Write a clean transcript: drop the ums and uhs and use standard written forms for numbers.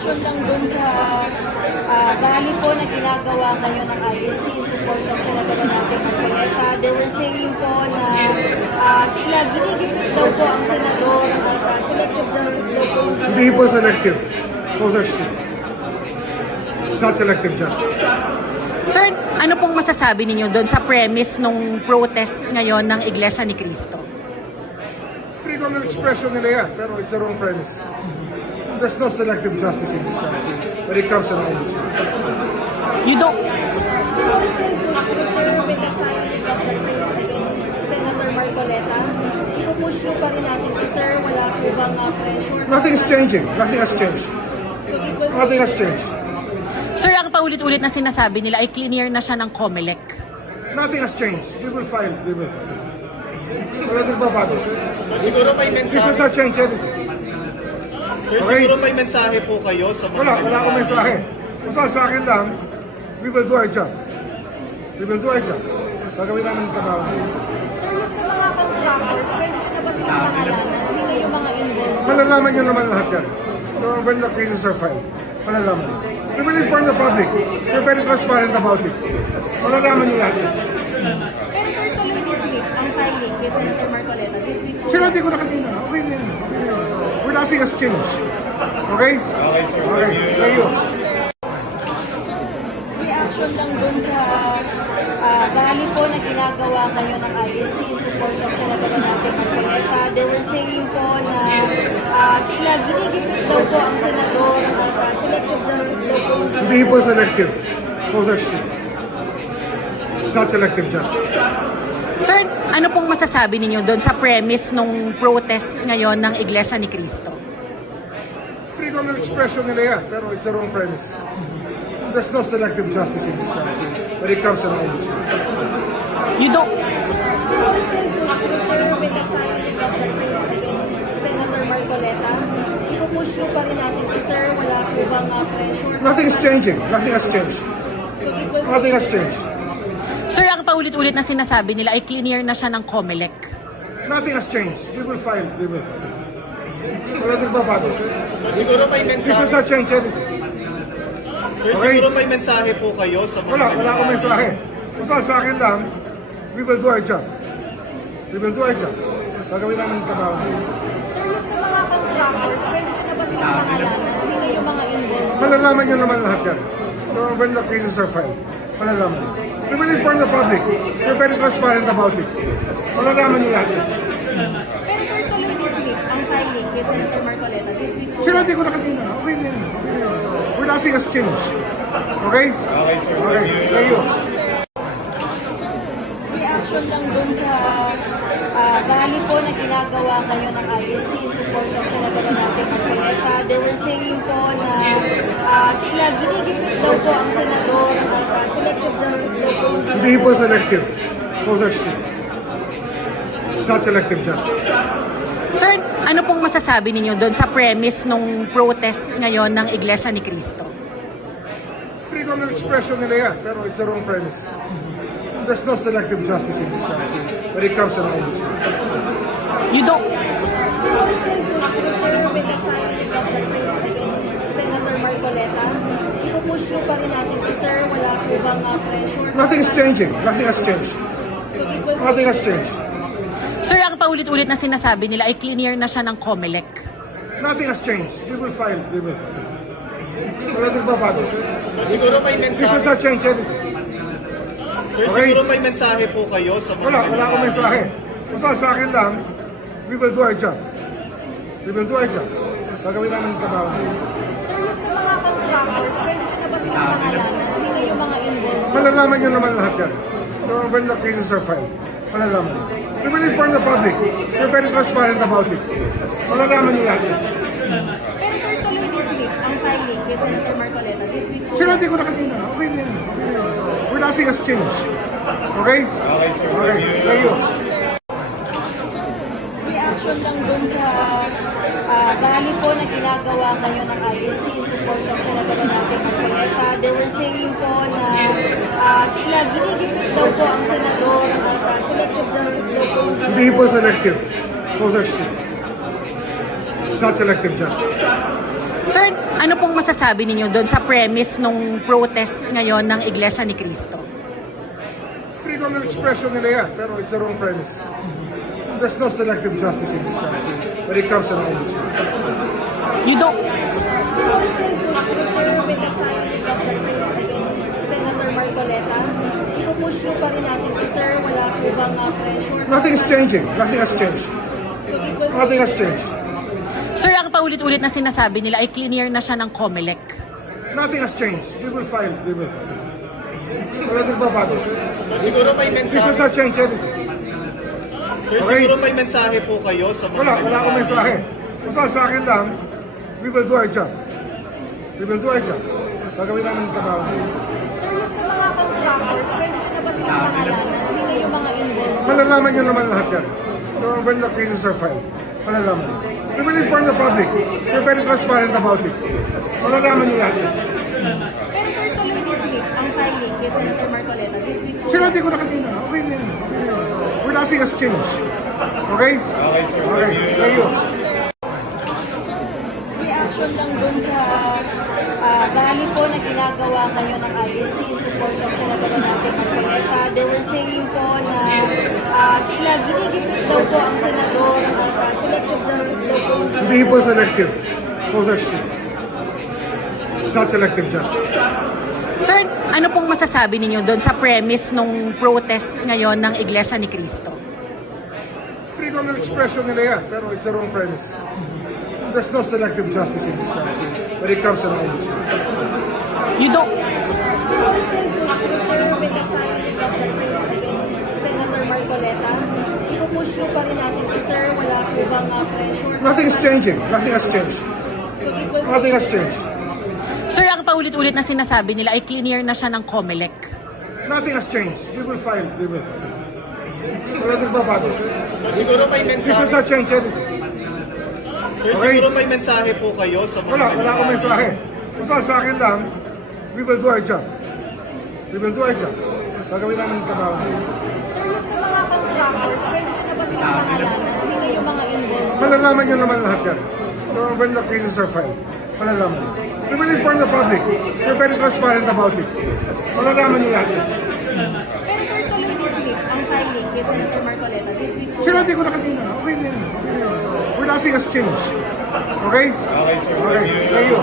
reaction lang dun sa rally po na ginagawa ngayon ng INC in support ng senador natin Marcoleta. They were saying po na tila ginigipit daw po ang senador at selective justice daw po. Hindi po selective. No such thing. It's not selective justice. Sir, ano pong masasabi ninyo doon sa premise nung protests ngayon ng Iglesia ni Cristo? Freedom of expression nila yan, pero it's the wrong premise. There's no selective justice in this country when it comes to the ombudsman. You don't... Senator Marcoleta, ipupush nyo pa rin natin to, sir. Wala po bang pressure? Nothing's changing. Nothing has changed. Nothing has changed. Sir, ang paulit-ulit na sinasabi nila ay clear na siya ng COMELEC. Nothing has changed. We will file. We will file. Wala nagbabago. Siguro may This mensahe. does not change anything. Sir, Okay. siguro may mensahe po kayo sa mga Wala akong mensahe. Basta sa akin lang, we will do our job. We will do our job. Gagawin namin yung trabaho. Sir, yung sa mga contractors, pwede ko na ba silang pangalanan? Sino yung mga involved? Malalaman nyo naman lahat yan. So, when the cases are filed, malalaman. We will inform the public. We're very transparent about it. Malalaman nyo lahat yan. Pero sir, tuloy this week ang filing kay Senator Marcoleta. This week po. Sila di ko nakatina. Okay na yan. We're nothing has changed. Okay? Okay, sir. Okay. Thank you. Reaction lang dun sa rally po na ginagawa ngayon ng INC in support ng senador natin Marcoleta. They were saying po na tila ginigipit daw po ang senador at selective justice daw po. Hindi po selective. No such thing. It's not selective justice. Sir, ano pong masasabi ninyo doon sa premise nung protests ngayon ng Iglesia ni Cristo? Freedom of expression nila yan, pero it's the wrong premise. There's no selective justice in this country when it comes to the ombudsman. You don't... Senator Marcoleta, ipupush nyo pa rin natin to, sir. Wala po bang pressure? Nothing's changing. Nothing has changed. So, equal Nothing has changed. Sir, ang paulit-ulit na sinasabi nila ay clear na siya ng COMELEC. Nothing has changed. We will file. We will file. Wala nagbabago. Siguro may This mensahe. does not change anything. Sir, Okay. siguro may mensahe po kayo sa mga Wala akong mensahe. Basta sa akin lang, we will do our job. We will do our job. Gagawin namin yung trabaho. Sir, yung sa mga contractors, pwede ko na ba silang pangalanan? Sino yung mga involved? Malalaman nyo naman lahat yan. So, when the cases are filed, malalaman. We will inform the public. We're very transparent about it. Malalaman nyo lahat yan. Pero sir, tuloy this week ang filing kay Senator Marcoleta. This week po. Sila di ko nakatina. Okay na yan. We're nothing has changed. Okay? Okay, sir. Okay. Thank you. Reaction lang dun sa rally po na ginagawa ngayon ng INC in support ng senador natin Marcoleta. They were saying po na tila ginigipit daw po ang senador at selective justice daw po. Hindi po selective. No such thing. It's not selective justice. Sir, ano pong masasabi ninyo doon sa premise nung protests ngayon ng Iglesia ni Cristo? Freedom of expression nila yan, pero it's the wrong premise. There's no selective justice in this country when it comes to the ombudsman. You don't... Senator Marcoleta, ipupush nyo pa rin natin to, sir. Wala po bang pressure? Nothing's changing. Nothing has changed. So, equal Nothing has changed. Sir, ang paulit-ulit na sinasabi nila ay clear na siya ng COMELEC. Nothing has changed. We will file. We will file. Wala nagbabago. Sir, siguro may This does mensahe. not change anything. Sir, Okay. siguro may mensahe po kayo sa mga Wala akong mensahe. Basta sa akin lang, we will do our job. We will do our job. Gagawin namin yung trabaho. Sir, yung sa mga contractors, pwede ko na ba silang pangalanan? Sino yung mga involved? Malalaman nyo naman lahat yan. So, when the cases are filed, malalaman. We will inform the public. We're very transparent about it. Malalaman nyo lahat yan. Pero sir, tuloy this week ang filing kay Senator Marcoleta. This week po. Sila di ko nakatina. Okay na yan. We're nothing has changed. Okay? Okay, sir. Okay. Thank you. Reaction lang dun sa rally po na ginagawa ngayon ng INC in support ng senador natin Marcoleta. They were saying po na tila ginigipit daw po ang senador at selective justice daw po. Hindi po selective. No such thing. It's not selective justice. Sir, ano pong masasabi ninyo doon sa premise nung protests ngayon ng Iglesia ni Cristo? Freedom of expression nila yan, pero it's the wrong premise. There's no selective justice in this country when it comes to the ombudsman. You don't... Senator Marcoleta, ipupush nyo pa rin natin to, sir. Wala po bang pressure? Nothing's changing. Nothing has changed. So, it will Nothing has changed. Sir, ang paulit-ulit na sinasabi nila ay clear na siya ng COMELEC. Nothing has changed. We will file. We will file. Wala nagbabago. Sir, siguro may This does mensahe. not change anything. Sir, siguro may mensahe po kayo sa mga Wala akong mensahe. Basta sa akin lang, we will do our job. We will do our job. Gagawin namin ang trabaho. Sir, yung sa mga contractors, pwede ko na ba silang pangalanan? Sino yung mga involved? Malalaman nyo naman lahat yan. So, when the cases are filed, malalaman. We will inform the public. We're very transparent about it. Malalaman nyo lahat yan. Pero sir, tuloy this week ang filing kay Senator Marcoleta. This week po. Sila hindi ko nakakita. Okay na yan. Well, nothing has changed. Okay? Okay, sir. Okay. Thank you. Reaction lang dun sa rally po na ginagawa ngayon ng INC in support ng Senator natin Marcoleta. They were saying po na tila ginigipit daw po ang senador at selective justice daw po. Hindi po selective. No such thing. It's not selective justice. Sir, ano pong masasabi ninyo doon sa premise nung protests ngayon ng Iglesia ni Cristo? Freedom of expression nila yan, pero it's the wrong premise. There's no selective justice in this country when it comes to the ombudsman. You don't... Senator Marcoleta, ipupush nyo pa rin natin to, sir. Wala po bang pressure? Nothing's changing. Nothing has changed. So, it will Nothing has changed. Sir, ang paulit-ulit na sinasabi nila ay clear na siya ng COMELEC. Nothing has changed. We will file. We will file. Wala nagbabago. Sir, siguro may This does mensahe. not change anything. Sir, siguro may mensahe po kayo sa mga Wala akong mensahe. Basta sa akin lang, we will do our job. We will do our job. Gagawin namin ang trabaho. Sir, yung sa mga contractors, pwede ko na ba silang pangalanan? Sino yung mga involved? Malalaman nyo naman lahat yan. So, when the cases are filed, malalaman. We will inform the public. We're very transparent about it. Malalaman nyo lahat yan. Pero sir, tuloy this week ang filing kay Senator Marcoleta. This week po. Sila hindi ko nakakita. Okay na yan. Well, nothing has changed. Okay? Okay, sir. Okay. Thank you.